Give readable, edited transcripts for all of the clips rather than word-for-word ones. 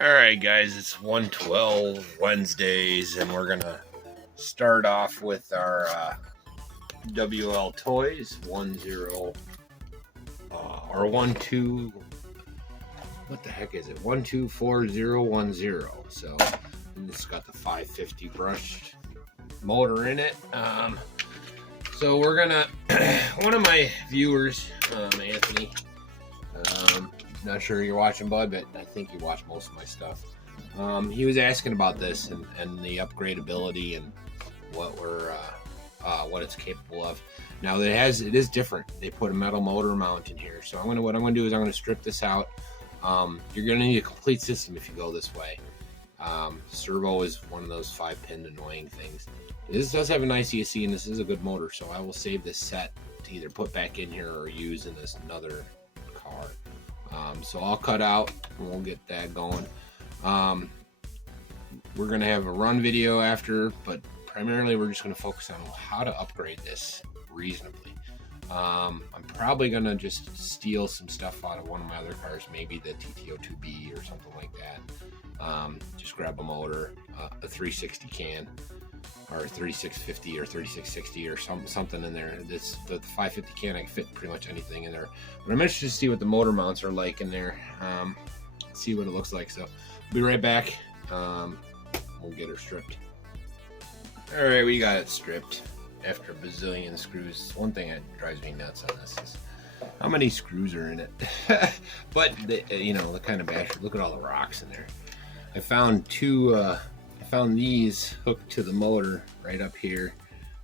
Alright guys, it's 1:12 Wednesdays, and we're gonna start off with our WLtoys 10 or 12, what the heck is it, 124010. So it's got the 550 brushed motor in it. So we're gonna one of my viewers, Anthony, not sure you're watching, bud, but I think you watch most of my stuff. He was asking about this and the upgradability and what what it's capable of. Now it is different. They put a metal motor mount in here. So what I'm gonna do is I'm gonna strip this out. You're gonna need a complete system if you go this way. Servo is one of those 5-pin annoying things. This does have a nice ESC, and this is a good motor, so I will save this set to either put back in here or use in this another car. So I'll cut out and we'll get that going. We're gonna have a run video after, but primarily we're just gonna focus on how to upgrade this reasonably. I'm probably gonna just steal some stuff out of one of my other cars, maybe the TTO2B or something like that. Just grab a motor, a 360 can, or 3650 or 3660 or something in there. The 550 can, I can fit pretty much anything in there. But I'm interested to see what the motor mounts are like in there. See what it looks like. So I'll be right back. We'll get her stripped. All right, we got it stripped after a bazillion screws. One thing that drives me nuts on this is how many screws are in it. But the kind of basher. Look at all the rocks in there. I found these hooked to the motor right up here,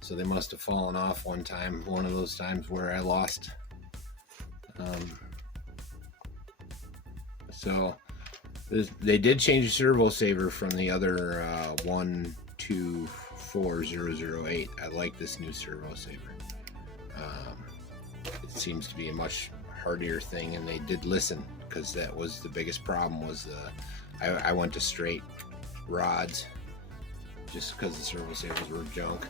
so they must have fallen off one time, one of those times where I lost. So they did change the servo saver from the other 124008. I like this new servo saver. It seems to be a much hardier thing, and they did listen, because that was the biggest problem. Was I went to straight rods just because the servo savers were junk.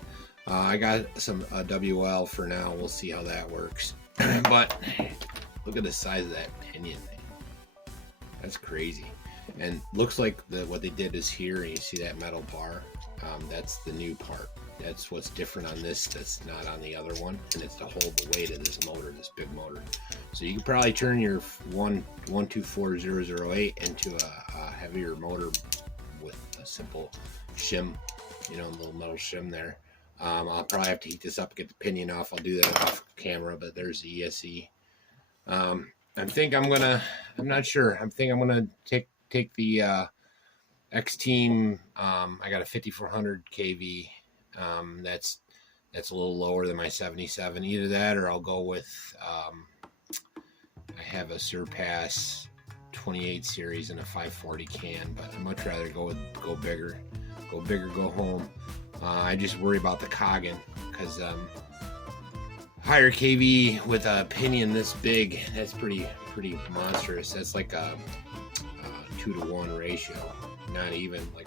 I got some WL for now. We'll see how that works. But look at the size of that pinion thing. That's crazy. And looks like what they did is here, and you see that metal bar. That's the new part. That's what's different on this. That's not on the other one, and it's to hold the weight of this motor, this big motor. So you can probably turn your 124008 into a heavier motor with a simple shim, a little metal shim there. I'll probably have to heat this up, get the pinion off. I'll do that off camera, but there's the ESC. I'm not sure. I'm gonna take the X-Team. I got a 5400 kV. That's a little lower than my 77. Either that, or I'll go with I have a Surpass 28 series and a 540 can, but I'd much rather go bigger, go home. I just worry about the cogging, because higher kV with a pinion this big, that's pretty monstrous. That's like a 2-to-1 ratio, not even like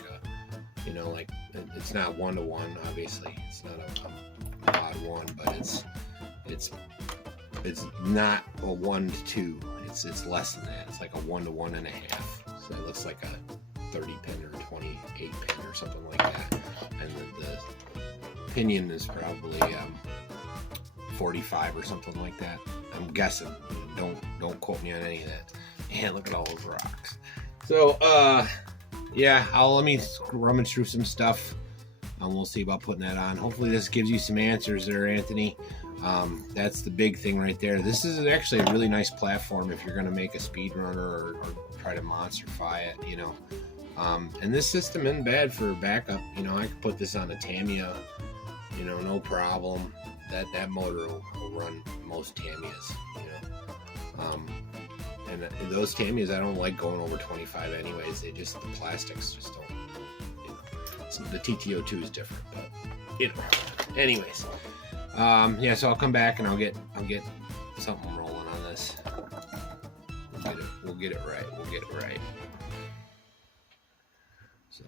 it's not 1-to-1. Obviously, it's not a odd one, but it's not a 1-to-2. It's less than that. It's like a 1-to-1.5. So it looks like a 30 pin or 28 pin or something like that. And the pinion is probably 45 or something like that. I'm guessing. Don't quote me on any of that. Man, look at all those rocks. So yeah, let me rummage through some stuff, and we'll see about putting that on. Hopefully this gives you some answers there, Anthony. That's the big thing right there. This is actually a really nice platform if you're going to make a speed runner or try to monsterify it, and this system isn't bad for backup. I could put this on a TAMIYA, no problem. That motor will run most TAMIYAs, and those TAMIYAs, I don't like going over 25 anyways. The plastics just don't, So the TTO2 is different, but anyways. Yeah, so I'll come back and I'll get something rolling on this. We'll get it right. So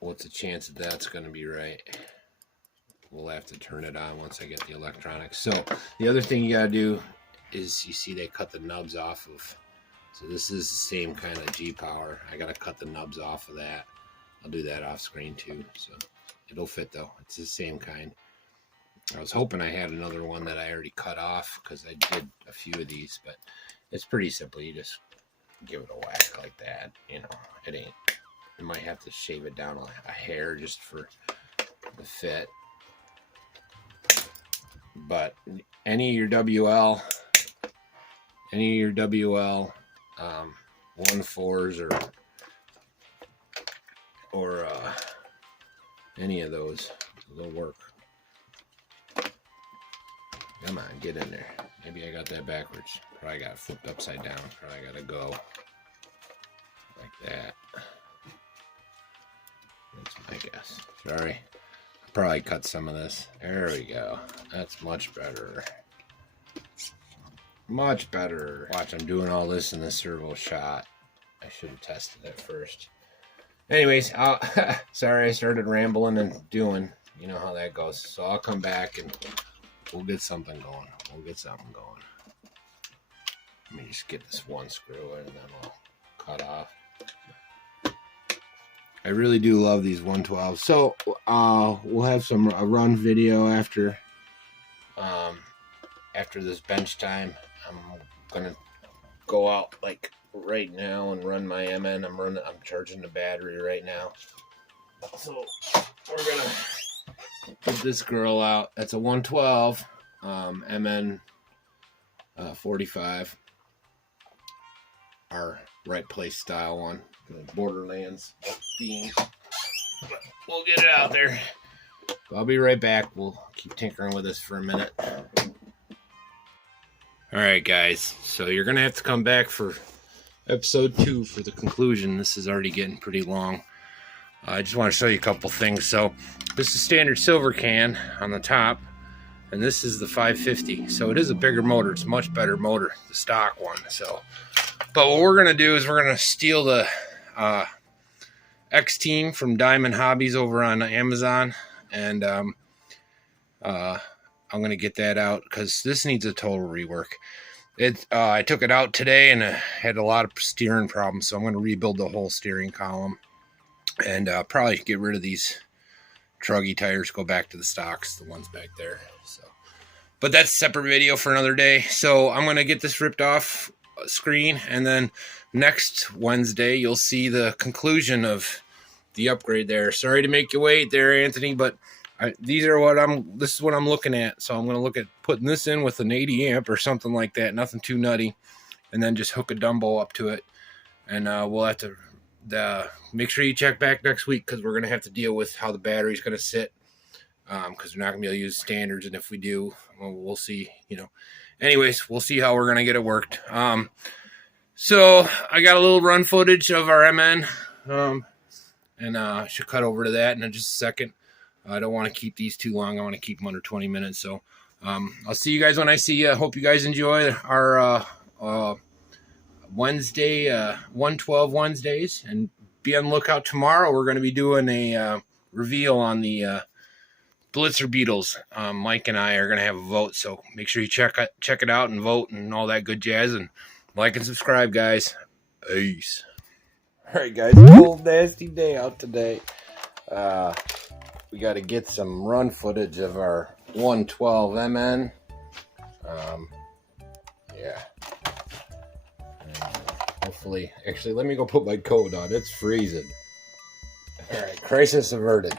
what's the chance that that's going to be right? We'll have to turn it on once I get the electronics. So the other thing you got to do is, you see they cut the nubs off of So this is the same kind of G-Power. I gotta cut the nubs off of that. I'll do that off screen too. So it'll fit though. It's the same kind. I was hoping I had another one that I already cut off because I did a few of these, but it's pretty simple. You just give it a whack like that. You know, it ain't. You might have to shave it down a hair just for the fit. But any of your WL 1.4s or any of those, they'll work. Come on, get in there. Maybe I got that backwards. Probably got it flipped upside down. Probably got to go like that. That's my guess. Sorry. I probably cut some of this. There we go. That's much better. Much better. Watch, I'm doing all this in the servo shot. I should have tested it first. Anyways, sorry I started rambling and doing. You know how that goes. So I'll come back and we'll get something going. Let me just get this one screw in and then we'll cut off. I really do love these 112s. So we'll have a run video after this bench time. I'm gonna go out like right now and run my MN. I'm charging the battery right now. So we're gonna put this girl out. That's a 112 MN45, our REIT Place style one, the Borderlands theme. We'll get it out there. I'll be right back. We'll keep tinkering with this for a minute. Alright guys, so you're gonna have to come back for episode 2 for the conclusion. This is already getting pretty long. I just want to show you a couple things. So this is standard silver can on the top, and this is the 550. So it is a bigger motor. It's a much better motor, the stock one. So, but what we're gonna do is we're gonna steal the X Team from DiamondHobby over on Amazon, and I'm gonna get that out because this needs a total rework. I took it out today and had a lot of steering problems, so I'm gonna rebuild the whole steering column and probably get rid of these truggy tires, go back to the stocks, the ones back there. So, but that's a separate video for another day. So I'm gonna get this ripped off screen, and then next Wednesday you'll see the conclusion of the upgrade there. Sorry to make you wait there, Anthony, but this is what I'm looking at. So I'm going to look at putting this in with an 80 amp or something like that, nothing too nutty, and then just hook a dumbbell up to it. And we'll have to make sure you check back next week, because we're going to have to deal with how the battery's going to sit, because we're not going to be able to use standards, and if we do, well, we'll see. You know, anyways, we'll see how we're going to get it worked. So I got a little run footage of our MN, and I should cut over to that in just a second. I don't want to keep these too long. I want to keep them under 20 minutes. So I'll see you guys when I see you. I hope you guys enjoy our Wednesday, 112 Wednesdays. And be on the lookout tomorrow. We're going to be doing a reveal on the Blitzer Beetles. Mike and I are going to have a vote. So make sure you check it out and vote and all that good jazz. And like and subscribe, guys. Peace. All right, guys. Cold, nasty day out today. We got to get some run footage of our 112 MN. Yeah. Hopefully, actually, let me go put my coat on. It's freezing. All right, crisis averted.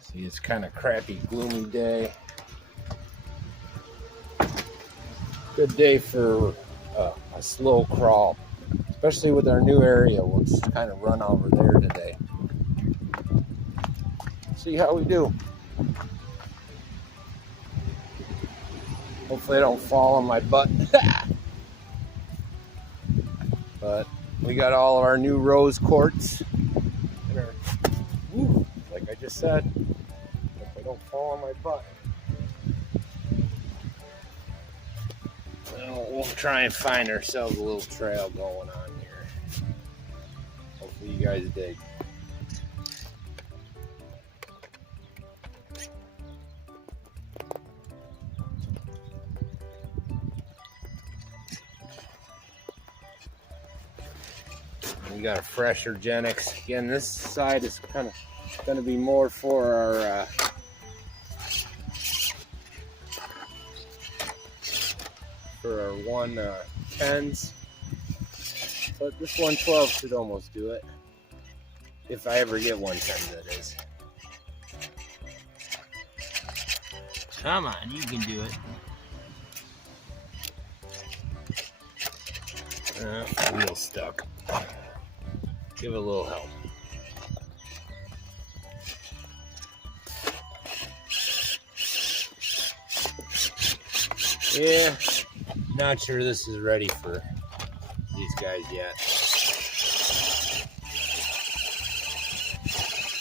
See, it's kind of crappy, gloomy day. Good day for a slow crawl, especially with our new area. We'll just kind of run over there today. See how we do. Hopefully I don't fall on my butt. But we got all of our new rose quartz. Like I just said, if I don't fall on my butt. Well, we'll try and find ourselves a little trail going on here. Hopefully you guys dig. We got a fresh URGENEX. Again, this side is kind of going to be more for our for our 110s, but this 112 should almost do it. If I ever get 110, that is. Come on, you can do it. Wheel stuck. Give it a little help. Yeah, not sure this is ready for these guys yet.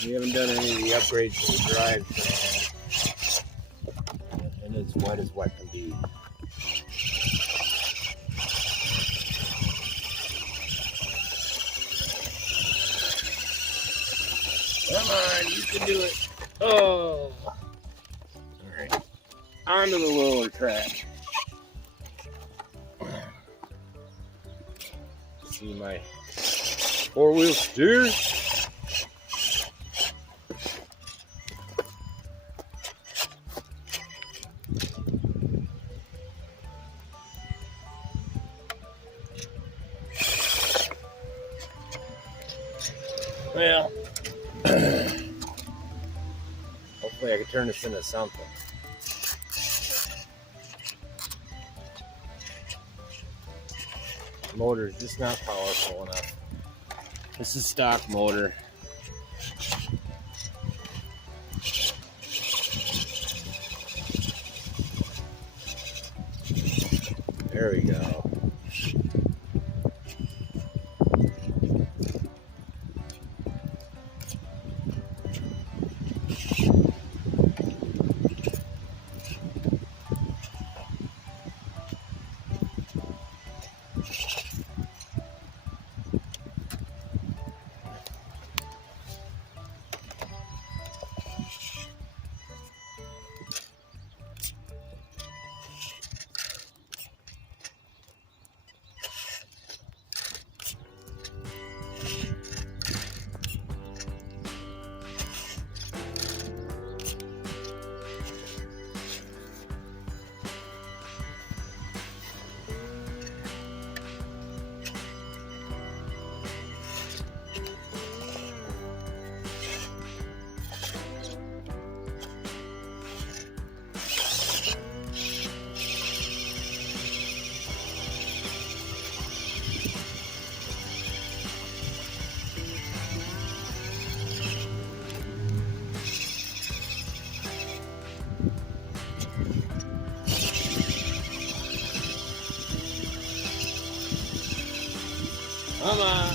We haven't done any of the upgrades to the drive, and it's wet as wet can be. Come on, you can do it. Oh, all right, onto the lower track. See my four-wheel steer. Well, hopefully I can turn this into something. The motor is just not powerful enough. This is stock motor. There we go. Come on.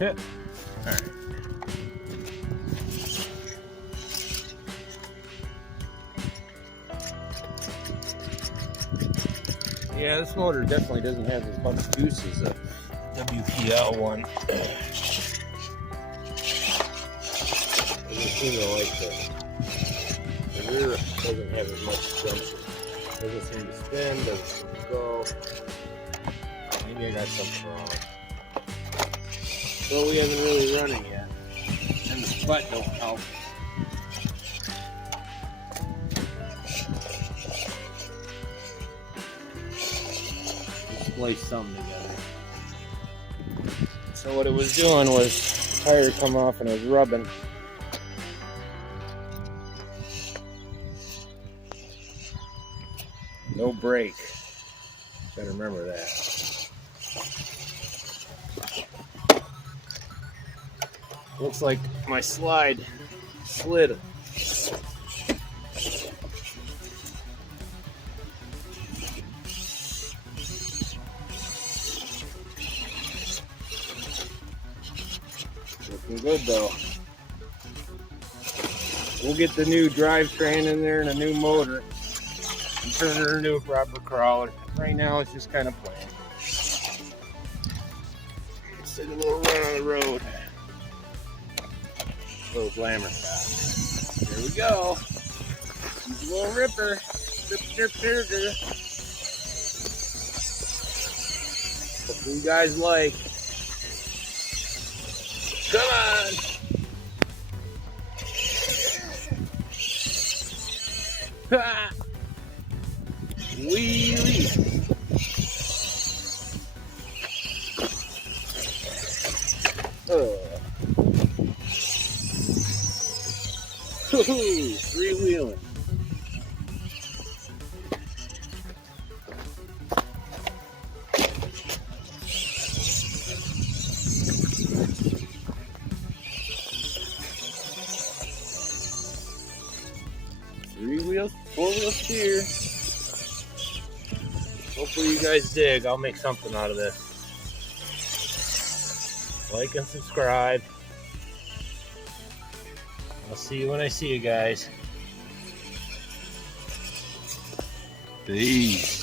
All right. Yeah, this motor definitely doesn't have as much juice as a WPL one. I just seem to like the rear doesn't have as much junction. Doesn't seem to spin, doesn't seem to go. Maybe I got something wrong. Well, we haven't really running yet, and the butt don't help. Let's splice something together. So what it was doing was tire come off and it was rubbing. No brake. Gotta remember that. Looks like my slide slid. looking good though. We'll get the new drivetrain in there and a new motor and turn her into a proper crawler. Right now it's just kind of plain. Let's take a little run on the road. Little glamour shot. Here we go. He's a little ripper. Ripper. Hopefully you guys like. Come on. Ha! Wheelie. Three-wheeling. Three-wheel, four-wheel steer. Hopefully you guys dig. I'll make something out of this. Like and subscribe. I'll see you when I see you guys. Peace.